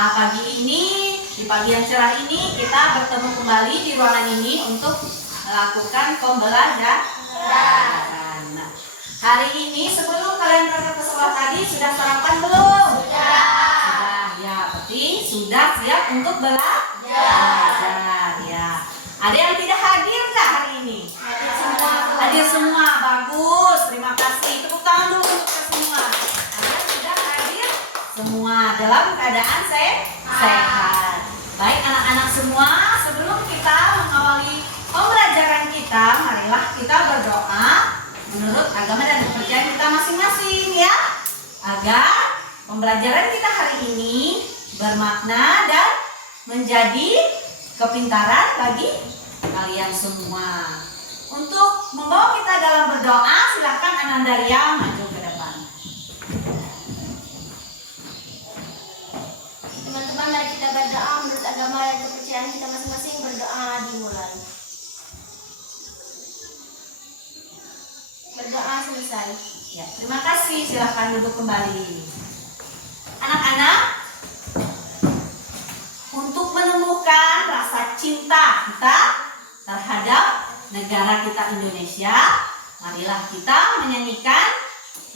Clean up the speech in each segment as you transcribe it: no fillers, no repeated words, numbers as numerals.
Pagi ini, di pagi yang cerah ini, kita bertemu kembali di ruangan ini untuk melakukan pembelajaran. Nah, hari ini sebelum kalian berangkat ke sekolah tadi, sudah sarapan belum? Sudah, ya. Berarti sudah siap untuk belajar. Ya. Ada yang tidak hadir nggak hari ini? Hadir semua, bagus. Terima kasih. Tepuk tangan dulu untuk kita semua. Kalian sudah hadir semua dalam keadaan sehat. Baik anak-anak semua, sebelum kita mengawali pembelajaran kita, marilah kita berdoa menurut agama dan kepercayaan kita masing-masing ya, agar pembelajaran kita hari ini bermakna dan menjadi kepintaran bagi kalian semua. Untuk membawa kita dalam berdoa, silakan Anandaria maju ke depan. Teman-teman, mari kita berdoa menurut agama dan kepercayaan kita masing-masing. Berdoa dimulai. Berdoa selesai. Ya, terima kasih. Silakan duduk kembali. Anak-anak, untuk menumbuhkan rasa cinta kita terhadap negara kita Indonesia, marilah kita menyanyikan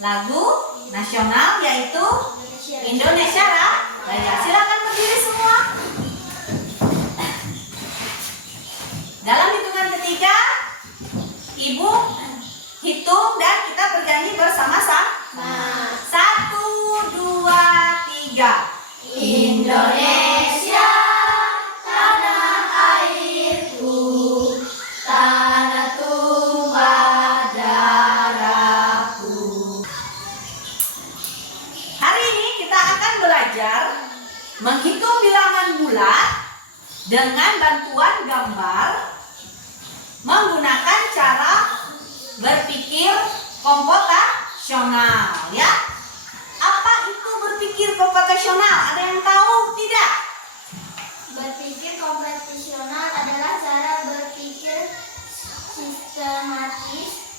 lagu nasional yaitu Indonesia Raya. Silakan berdiri semua. Dalam hitungan ketiga, Ibu hitung dan kita bernyanyi bersama-sama. 1, 2, 3. Indonesia, tanah airku, tanah tumpah darahku. Hari ini kita akan belajar menghitung bilangan bulat dengan bantuan gambar menggunakan cara berpikir komputasional ya. Apa itu berpikir komputasional? Ada yang tahu tidak? Berpikir komputasional adalah cara berpikir sistematis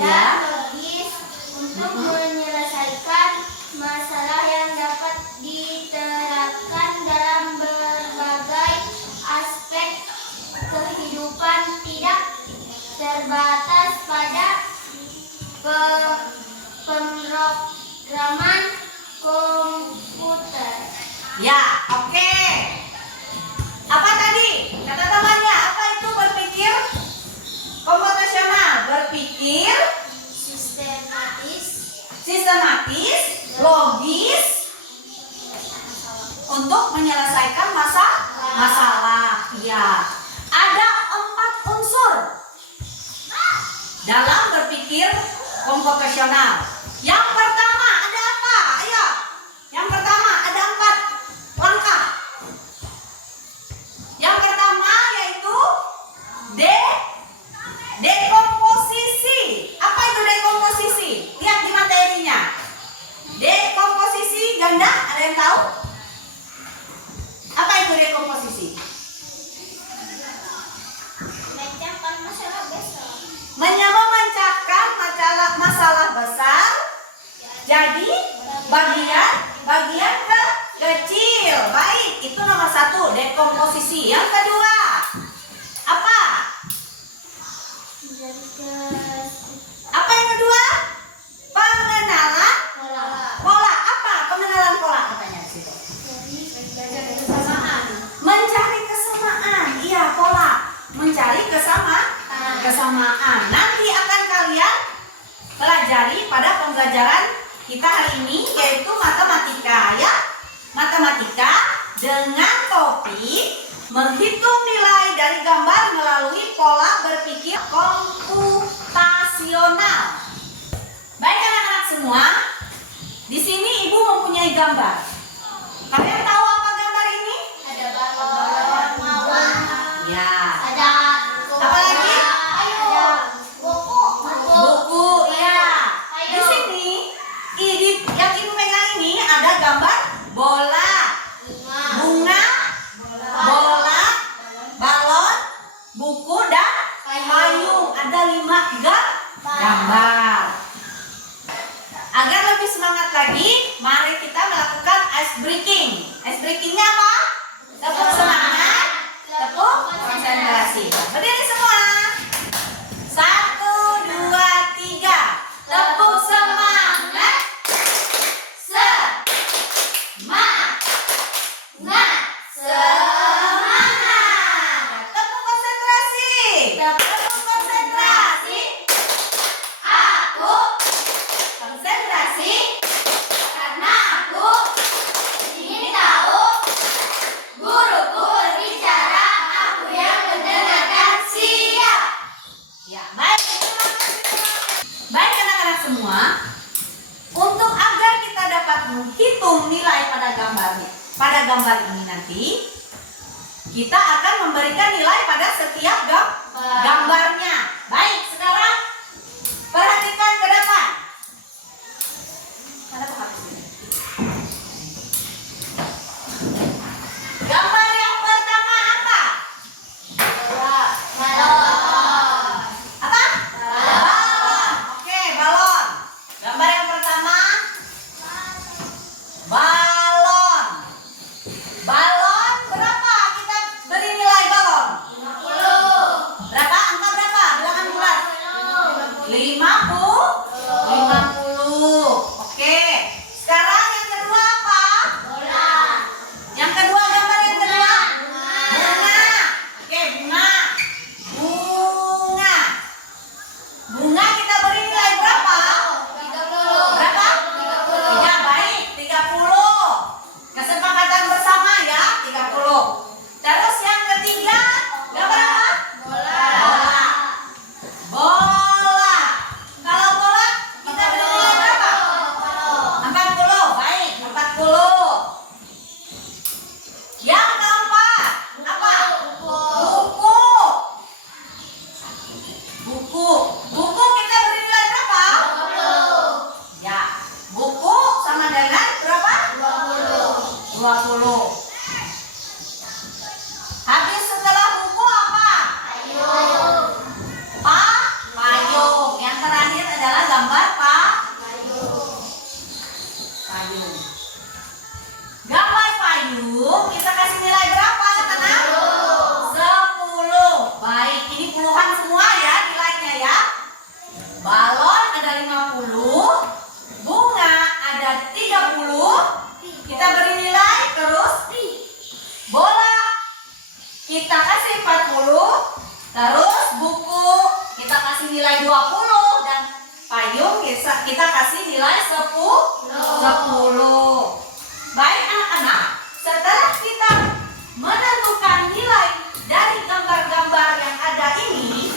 dan logis untuk menyelesaikan masalah yang dapat diterapkan dalam berbagai aspek kehidupan, tidak terbatas pada pemrograman komputer. Ya, oke. Apa tadi? Kata temannya, apa itu berpikir komputasional? Berpikir sistematis, logis untuk menyelesaikan masalah. Ya. Ada 4 unsur dalam berpikir komputasional. Yang pertama ada apa? Ayo. Yang pertama ada 4 langkah. Yang pertama yaitu dekomposisi. Apa itu dekomposisi? Lihat di materinya. Dekomposisi ganda, ada yang tahu? Apa itu dekomposisi? Memecahkan masalah besar jadi bagian kecil. Baik, itu nomor 1, dekomposisi. Yang kedua, apa? Apa yang kedua? Pengenalan pola. Apa pengenalan pola katanya di situ? Mencari kesamaan. Iya, pola. Mencari kesamaan. Nanti akan kalian pelajari pada pembelajaran kita hari ini, yaitu matematika ya. Matematika dengan topik menghitung nilai dari gambar melalui pola berpikir komputasional. Baik anak-anak semua, di sini Ibu mempunyai gambar. Kalian tahu apa gambar ini? Ada balon, mawar. Ya. Ada Apa lagi? buku. Ya. Di sini yang Ibu pegang ini ada gambar bola, bunga, bola, balon, buku dan payung. Ada 5 gambar. Agar lebih semangat lagi, mari kita melakukan ice breaking. menghitung nilai pada gambarnya. Pada gambar ini nanti kita akan memberikan nilai pada setiap gambarnya. Baik, sekarang perhatikan ke depan. Gambar yang pertama apa? Balon. Apa? Balon. Oke, balon. Gambar yang pertama balon. Balon berapa? Kita beri nilai balon. 50. Berapa? Angka berapa? Bilangan bulat. 50. Oke. Sekarang yang kedua apa? Bola. Yang kedua, gambar yang kedua. Bunga. Bunga. Oke, bunga. Bunga. Bunga kita beri nilai berapa? 30. Berapa? 30. Ya, baik, 30. Kesepakatan bersama ya, 30. Terus yang ketiga, gambar apa? Bola. Bola. Bola. Kalau bola kita beri nilai berapa? 40. Baik, 40. Yang keempat, apa? Buku. Buku. Buku kita beri nilai berapa? 20. Ya, buku sama dengan berapa? 20. Habis setelah buku apa? Payung. Payung. Yang terakhir adalah gambar Payung. payung. Gambar payung kita kasih nilai berapa, anak-anak? 10. Baik, ini puluhan semua ya nilainya ya. Balon ada 50, bunga ada 30. Kita beri nilai terus. Bola kita kasih 40, terus buku kita kasih nilai 20 dan payung kita kasih nilai 10. Baik anak-anak, setelah kita menentukan nilai dari gambar-gambar yang ada ini,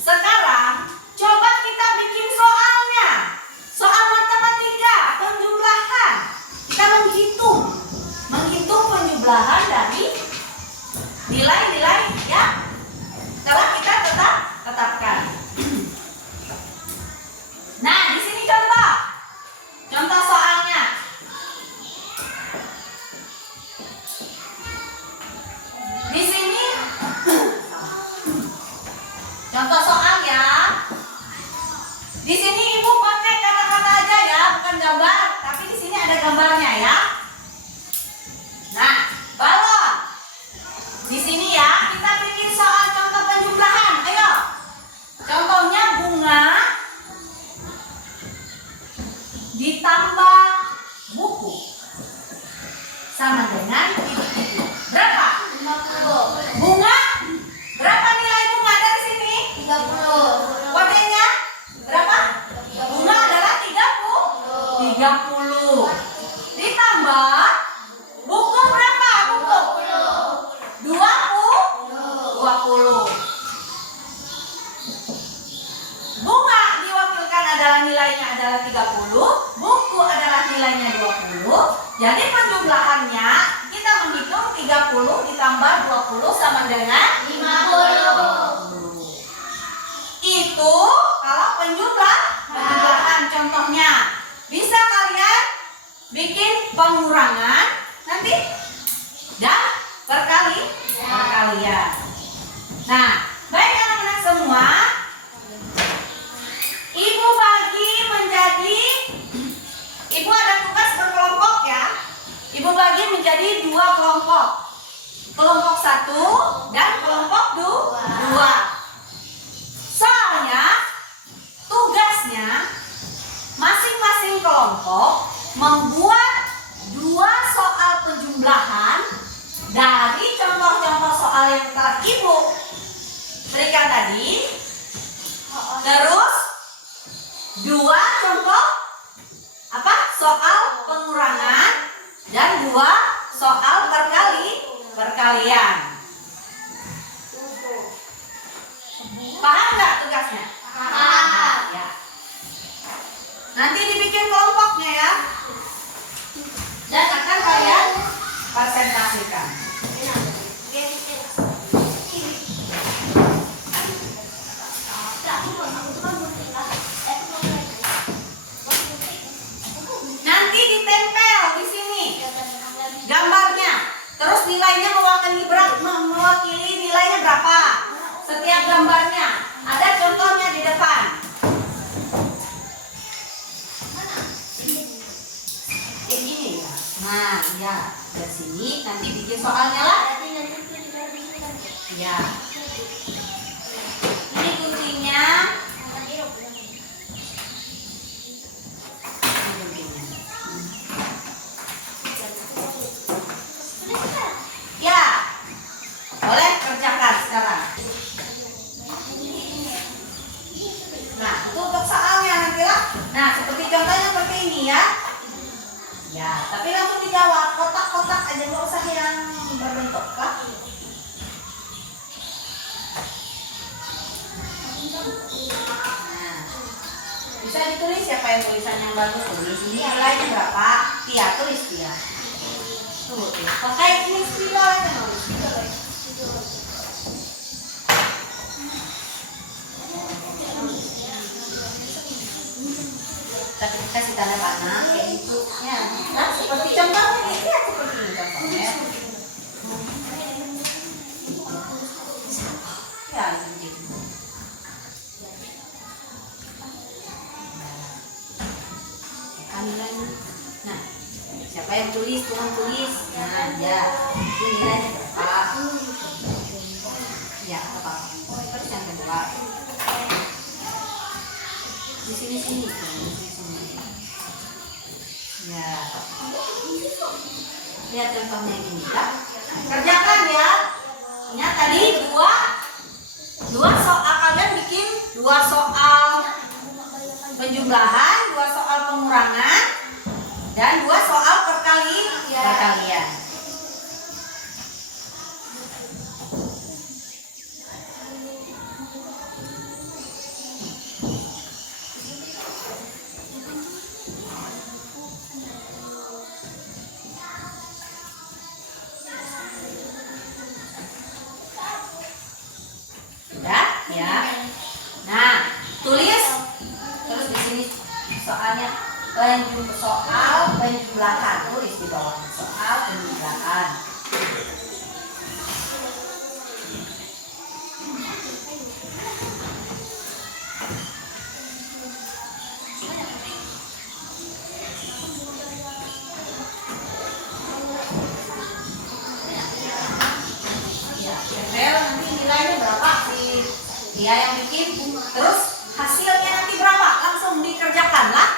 sekarang coba kita bikin soalnya. Soal matematika, penjumlahan. Kita menghitung penjumlahan dari nilai-nilai yang telah kita tetapkan. Nah, di sini contoh soalnya. Di sini contoh soal ya. Di sini ibu pakai kata-kata aja ya, bukan gambar, tapi di sini ada gambarnya ya. Nah, balon. Di sini ya, kita bikin soal contoh penjumlahan. Ayo. Contohnya bunga ditambah buku sama dengan titik-titik. Berapa? 50. Bunga? Berapa nilai bunga dari sini? 30. Kodenya berapa? Bunga adalah 30. Ditambah buku berapa? Buku 20. Bunga diwakilkan adalah nilainya adalah 30, buku adalah nilainya 20. Jadi penjumlahannya kita menghitung 30 ditambah 20 sama dengan 50. Itu kalau penjumlahan contohnya. Bisa kalian bikin pengurangan nanti dan perkalian. Nah, baik anak-anak semua, ibu bagi menjadi, ibu ada tugas berkelompok ya. Ibu bagi menjadi 2 kelompok. Kelompok 1 dan kelompok 2. Soalnya tugasnya masing-masing kelompok membuat 2 soal penjumlahan dari contoh-contoh soal yang telah ibu berikan tadi. Terus 2 contoh soal pengurangan dan 2 soal perkalian. Paham nggak tugasnya? Paham. Ya. Nanti dibikin kelompoknya ya. mewakili nilainya berapa? Setiap gambarnya. Ada contohnya di depan. Kayak gini ya. Nah, ya. Dari sini nanti bikin soalnya lah. Ya. Ini kuncinya. Ya. Boleh kerjakan sekarang. Nah, itu untuk soalnya nanti lah. Nah, seperti contohnya seperti ini ya. Ya, tapi langsung dijawab. Kotak-kotak aja, nggak usah yang berbentuk lah. Nah, bisa ditulis siapa yang tulisan yang bagus, tulis ini nilainya berapa? Tia, tulis Tia. Tuh, pakai ini spidol aja, nulis spidol. Kasih tanda panah kayak gitu ya. Nah, seperti contoh ini ya, seperti ini contohnya. Ya, gitu. Nilainya. Nah, siapa yang tulis, Tuhan tulis. Nah, ya, itu nilainya berapa? Ya, apa? Terus yang kedua. Di sini sini. Ya. Lihat contohnya gini ya. Kerjakan ya. Ini tadi dua soal, kalian bikin dua soal penjumlahan, dua soal pengurangan, dan dua soal perkalian. Ya. Nah, tulis terus di sini soalnya soal penjumlahan, tulis di bawah soal penjumlahan. Ya, nanti nilainya berapa sih? Dia yang bikin, terus hasilnya nanti berapa? Langsung dikerjakan lah.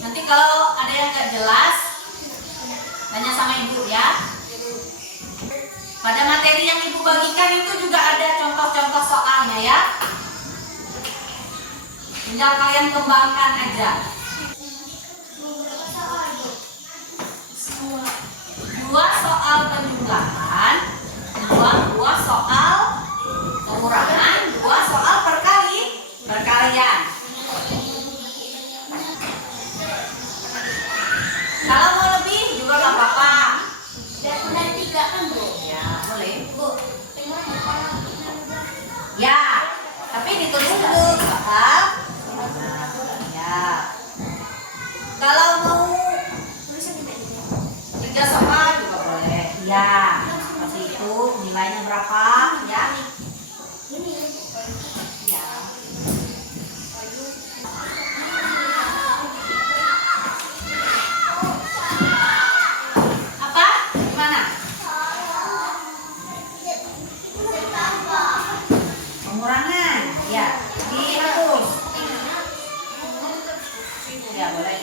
Nanti kalau ada yang nggak jelas, tanya sama ibu ya. Pada materi yang ibu bagikan itu juga ada contoh-contoh soalnya ya. Tinggal kalian kembangkan aja. Dua soal penjumlahan, dua soal pengurangan, dua soal perkalian. Kalau mau lebih juga nggak apa-apa. Dan 3 kan, Bu? Ya, boleh. Bu, Ya, tapi ditulis dulu soal. Ya. Kalau mau tulisan di meja. 3 soal juga boleh. Ya, seperti itu. Nilainya berapa? Ya. Ini. Ya. Apa? Gimana? Pengurangan. Ya, dihapus. Ya, boleh.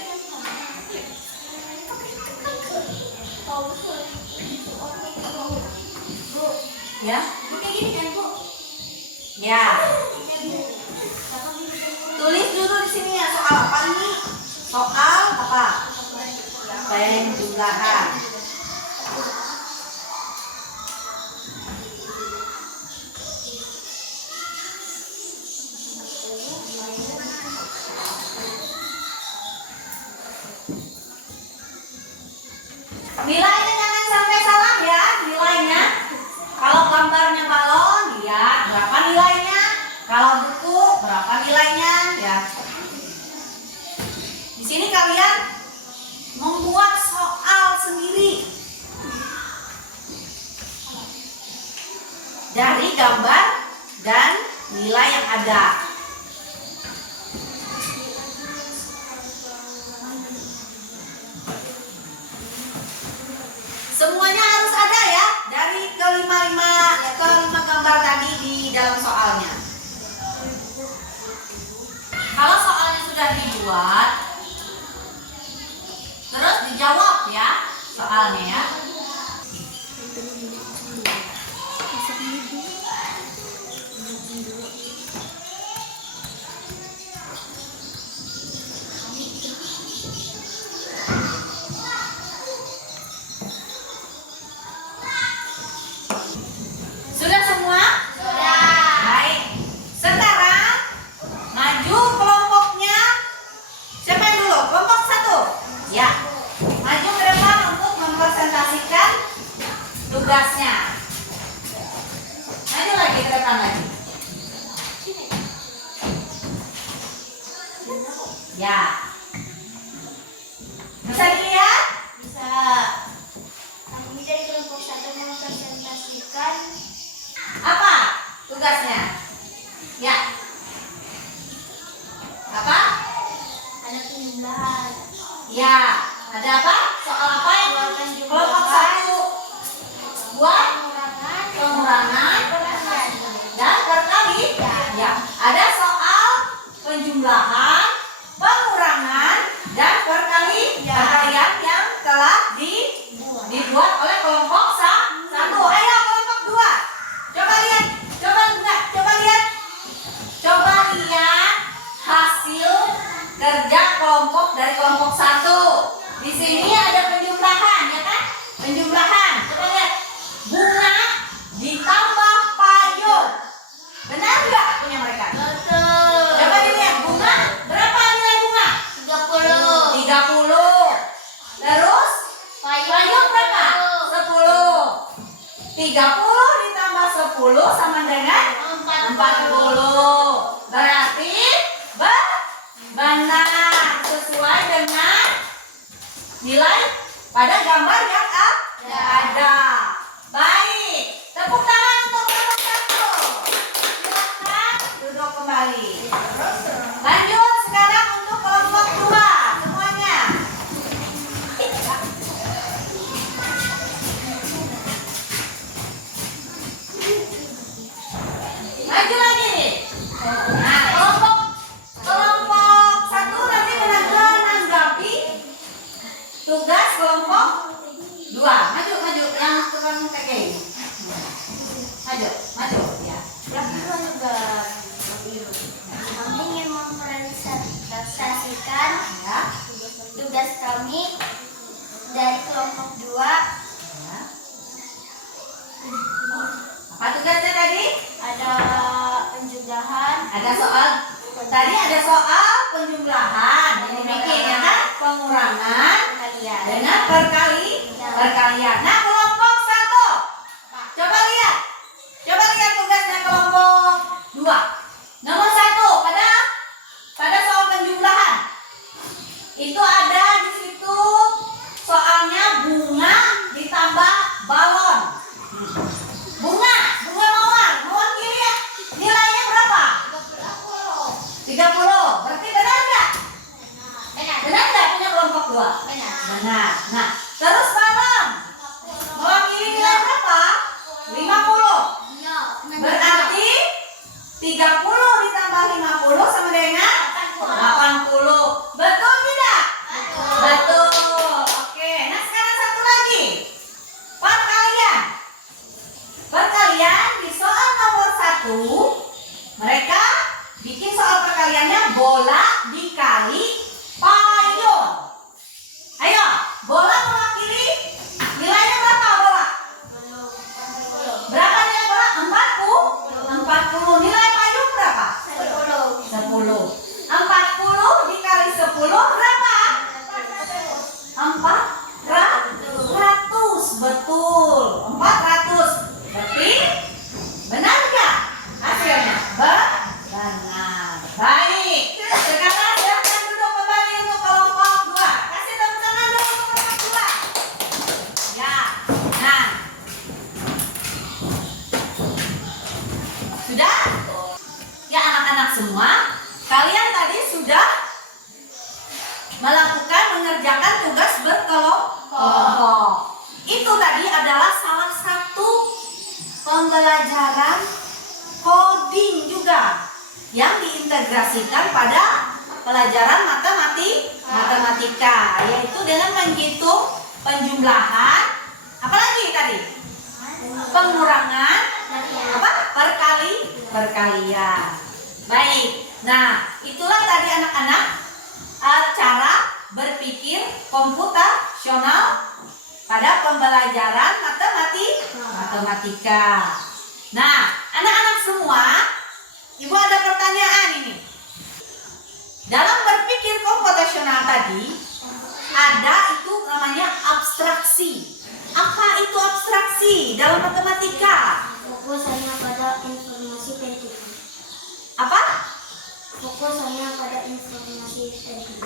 Ya. Kayak gini kan, Bu? Ya. Tulis dulu di sini ya, soal apa ini? Soal apa? Penjumlahan. Nilainya jangan sampai salah ya, nilainya. Kalau gambarnya balon gambar dan nilai yang ada. Semuanya harus ada ya, dari kelima gambar tadi di dalam soalnya. Kalau soalnya sudah dibuat, terus dijawab ya soalnya ya. Sudah semua? Sudah. Baik. Sekarang maju kelompoknya. Siapa yang dulu? Kelompok 1. Ya. Maju ke depan untuk mempresentasikan tugasnya. Maju lagi ke depan lagi. Ya. Bisa dilihat? Bisa. Kami dari kelompok 1 mempresentasikan Apa tugasnya? Ya. Apa? ada penjumlahan. Ya. Ada apa? Soal apa? Kelompok 1. Buat Pengurangan. pengurangan Pengurangan. dan perkali. Ya. Ada soal penjumlahan, pengurangan dan perkalian yang telah dibuat oleh kelompok 1. Ayo kelompok 2. Coba lihat. Coba lihat hasil kerja kelompok dari kelompok 1. Di sini ada penjumlahan, ya kan? Penjumlahan. Coba lihat. Bunga ditambah payung. Benar nggak punya mereka? Betul. Coba dilihat bunga. Berapa nilai bunga? 30. 30. Terus payung berapa? 10. 30 ditambah 10 sama dengan 40. Berarti benar sesuai dengan nilai pada gambar yang ada. Baik, tepuk tangan untuk kelompok 1. Silakan duduk kembali. Lanjut sekarang untuk kelompok 2 semuanya. Maju lagi nih. Nah, kelompok 1 nanti menanggapi tugas kelompok 2. Maju yang tukang TK. Maju ya. Yang kedua juga kami ingin mempresentasikan Ya. tugas kami dari kelompok 2. Ya. Apa tugasnya tadi? Ada penjumlahan. Ada soal. Tadi ada soal penjumlahan yang dibikin ya kan? Pengurangan Kalian. dengan perkalian. Nah, kelompok 1. Coba lihat tugasnya kelompok 2. Nomor 1 pada soal penjumlahan. Itu ada di situ soalnya bunga ditambah balon. Bunga mawar kiri ya. Nilainya berapa? 30. Berarti benar nggak? Benar nggak punya kelompok 2? Benar. Nah, terus balon mewakili nilai berapa? 50. Berarti 30 ditambah 50 sama dengan 80. Betul tidak? Betul. Oke. Nah, sekarang satu lagi. Perkalian di soal nomor 1 mereka bikin soal perkaliannya bola dikali payung. Ayo, bola mewakili nilainya berapa bola? Berapa nilai bola? 40. Nilai payung berapa? 10. 40 dikali 10 berapa? 400. Betul. 400. Berarti benar nggak? semua, kalian tadi sudah mengerjakan tugas berkelompok. Itu tadi adalah salah satu pembelajaran coding juga yang diintegrasikan pada pelajaran matematika, yaitu dengan menghitung penjumlahan, apalagi tadi pengurangan, perkalian. Baik, nah itulah tadi anak-anak cara berpikir komputasional pada pembelajaran matematika. Nah, anak-anak semua, Ibu ada pertanyaan ini. Dalam berpikir komputasional tadi, ada itu namanya abstraksi. Apa itu abstraksi dalam matematika? Fokus hanya pada informasi penting. Apa? Fokus hanya pada informasi penting.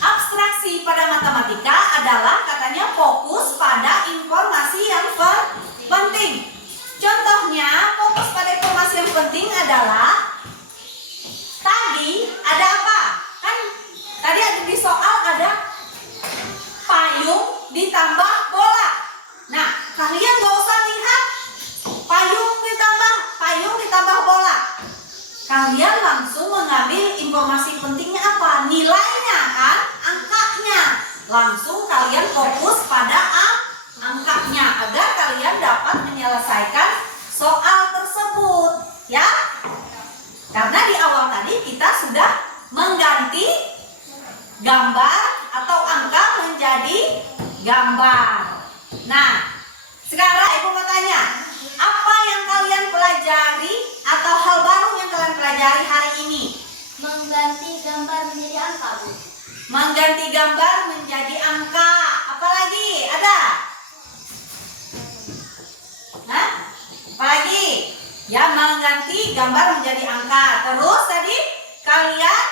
Abstraksi pada matematika adalah katanya fokus pada informasi yang penting. Contohnya, fokus pada informasi yang penting adalah tadi ada apa? Kan tadi ada di soal ada payung ditambah bola. Nah, kalian gak usah lihat payung ditambah bola. Kalian langsung mengambil informasi pentingnya apa? Nilainya kan, angkanya. Langsung kalian fokus pada angkanya agar kalian dapat menyelesaikan soal tersebut, ya. Karena di awal tadi kita sudah mengganti gambar atau angka menjadi gambar. Nah, sekarang Ibu mau tanya, apa yang kalian pelajari atau hal baru yang kalian pelajari hari ini? Mengganti gambar menjadi angka, Bu. Mengganti gambar menjadi angka. Apalagi? Ada? Hah? Apalagi? Ya, mengganti gambar menjadi angka. Terus tadi kalian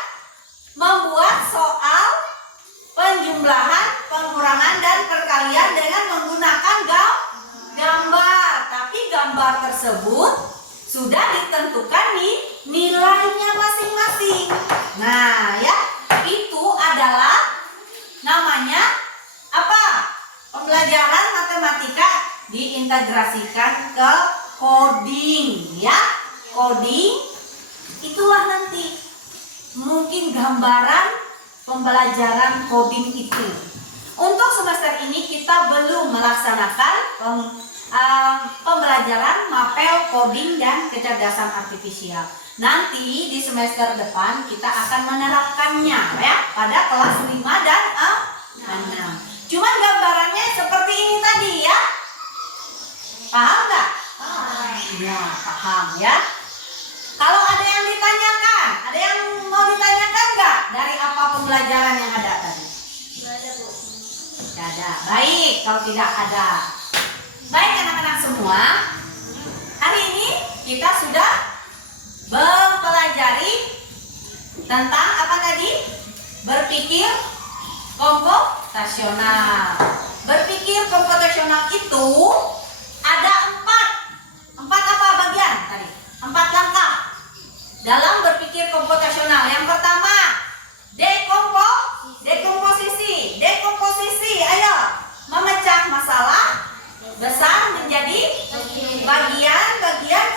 membuat soal penjumlahan, pengurangan, dan perkalian dengan menggunakan gambar. Tapi gambar tersebut sudah ditentukan nilainya masing-masing. Nah, ya, itu adalah namanya apa? Pembelajaran matematika diintegrasikan ke coding, ya. Coding itulah nanti mungkin gambaran pembelajaran coding itu. Untuk semester ini kita belum melaksanakan pembelajaran mapel coding dan kecerdasan artifisial. Nanti di semester depan kita akan menerapkannya, ya, pada kelas 5 dan 6. Cuman gambarannya seperti ini tadi, ya. Paham nggak? Ya, paham, ya. Kalau ada yang ditanyakan, ada yang mau ditanyakan nggak dari apa pembelajaran yang ada tadi? Nggak ada, Bu. Tidak ada. Baik, kalau tidak ada. Baik anak-anak semua, hari ini kita sudah mempelajari tentang apa tadi? Berpikir komputasional. Berpikir komputasional itu ada 4 apa bagian tadi? 4 langkah dalam berpikir komputasional. Yang pertama, dekomposisi. Dekomposisi, ayo memecah masalah besar menjadi bagian-bagian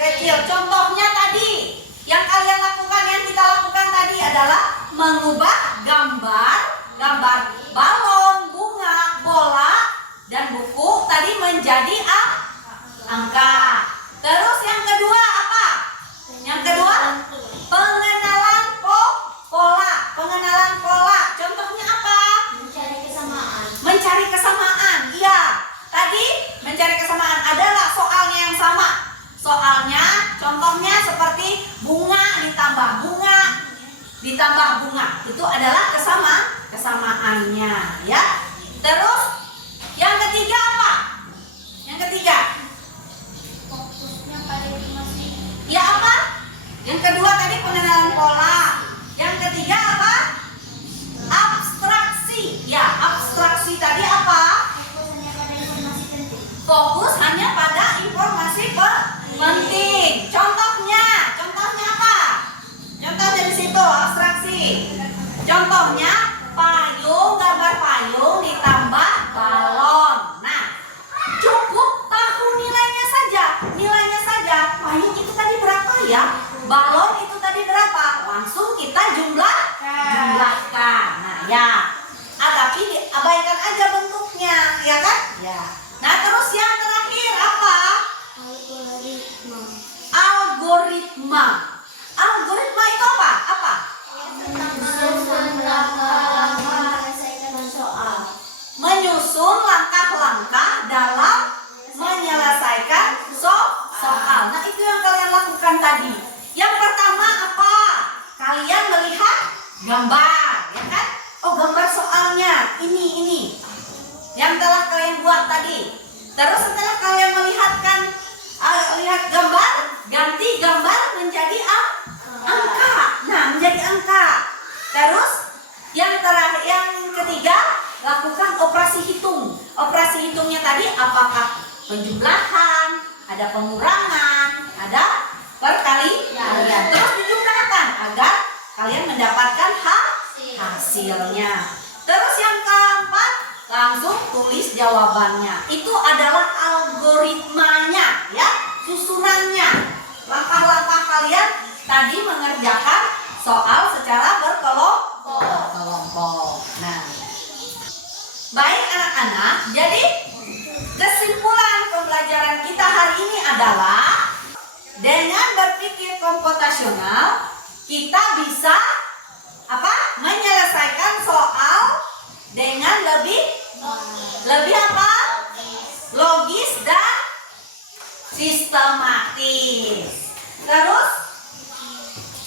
kecil. Contohnya tadi yang kalian lakukan, yang kita lakukan tadi adalah mengubah gambar balon, bunga, bola, dan buku tadi menjadi angka. Terus yang kedua apa? Yang kedua, pengenalan pola. Pengenalan pola. Contohnya apa? Mencari kesamaan. Mencari kesamaan. Iya. Tadi mencari kesamaan. Ada nggak soalnya yang sama? Soalnya contohnya seperti bunga ditambah bunga. Itu adalah kesamaannya, ya. Terus yang ketiga apa? Yang ketiga, Fokusnya pada informasi. ya apa? Yang kedua tadi pengenalan pola. Yang ketiga apa? Abstraksi. Ya, abstraksi tadi apa? Fokus hanya pada informasi penting. Fokus hanya pada informasi penting. Contohnya apa? Ya. Nah, terus yang terakhir apa? Algoritma. Algoritma. Algoritma itu apa? Apa? Menyusun langkah-langkah menyelesaikan soal. Menyusun langkah-langkah dalam menyelesaikan soal. Nah, itu yang kalian lakukan tadi. Yang pertama apa? Kalian melihat gambar, ya kan? Oh, gambar soalnya ini yang telah kalian buat tadi. Terus setelah kalian lihat gambar, ganti gambar menjadi angka. Nah, menjadi angka. Terus yang ketiga, lakukan operasi hitung. Operasi hitungnya tadi apakah penjumlahan, ada pengurangan, ada perkalian. Terus dijumlahkan agar kalian mendapatkan hasilnya. Terus yang keempat, langsung tulis jawabannya. Itu adalah algoritmanya, ya, susunannya. Langkah-langkah kalian tadi mengerjakan soal secara berkelompok. Nah, baik anak-anak, jadi kesimpulan pembelajaran kita hari ini adalah dengan berpikir komputasional kita bisa menyelesaikan soal dengan lebih logis dan sistematis. Terus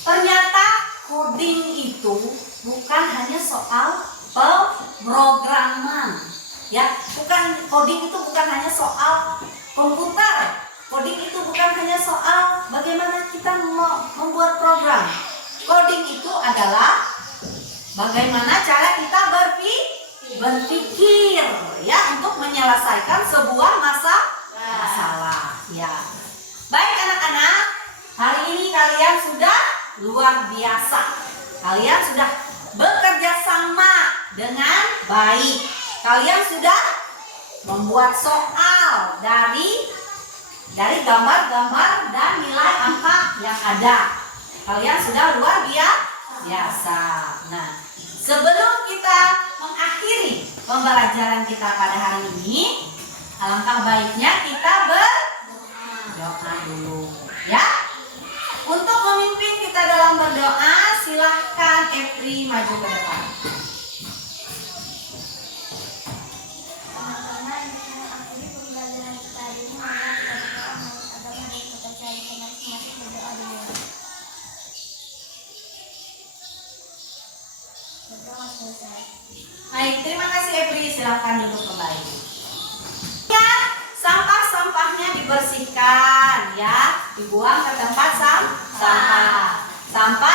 ternyata coding itu bukan hanya soal pemrograman, ya. Coding itu bukan hanya soal komputer. Coding itu bukan hanya soal bagaimana kita membuat program. Coding itu adalah bagaimana cara kita berpikir, ya, untuk menyelesaikan sebuah masalah, ya. Baik anak-anak, hari ini kalian sudah luar biasa. Kalian sudah bekerja sama dengan baik. Kalian sudah membuat soal dari gambar-gambar dan nilai angka yang ada. Kalian sudah luar biasa. Nah, sebelum kita mengakhiri pembelajaran kita pada hari ini, alangkah baiknya kita berdoa dulu, ya. Untuk memimpin kita dalam berdoa, silahkan Epri maju ke depan. Teman-teman, kita akhiri pembelajaran kita hari ini. Mari kita berdoa menurut agama dan kepercayaan kita masing-masing. Berdoa dulu. Berdoa selesai. Baik, terima kasih Epri. Silahkan duduk kembali. Ya, sampah-sampahnya dibersihkan, ya, dibuang ke tempat sampah. Sampah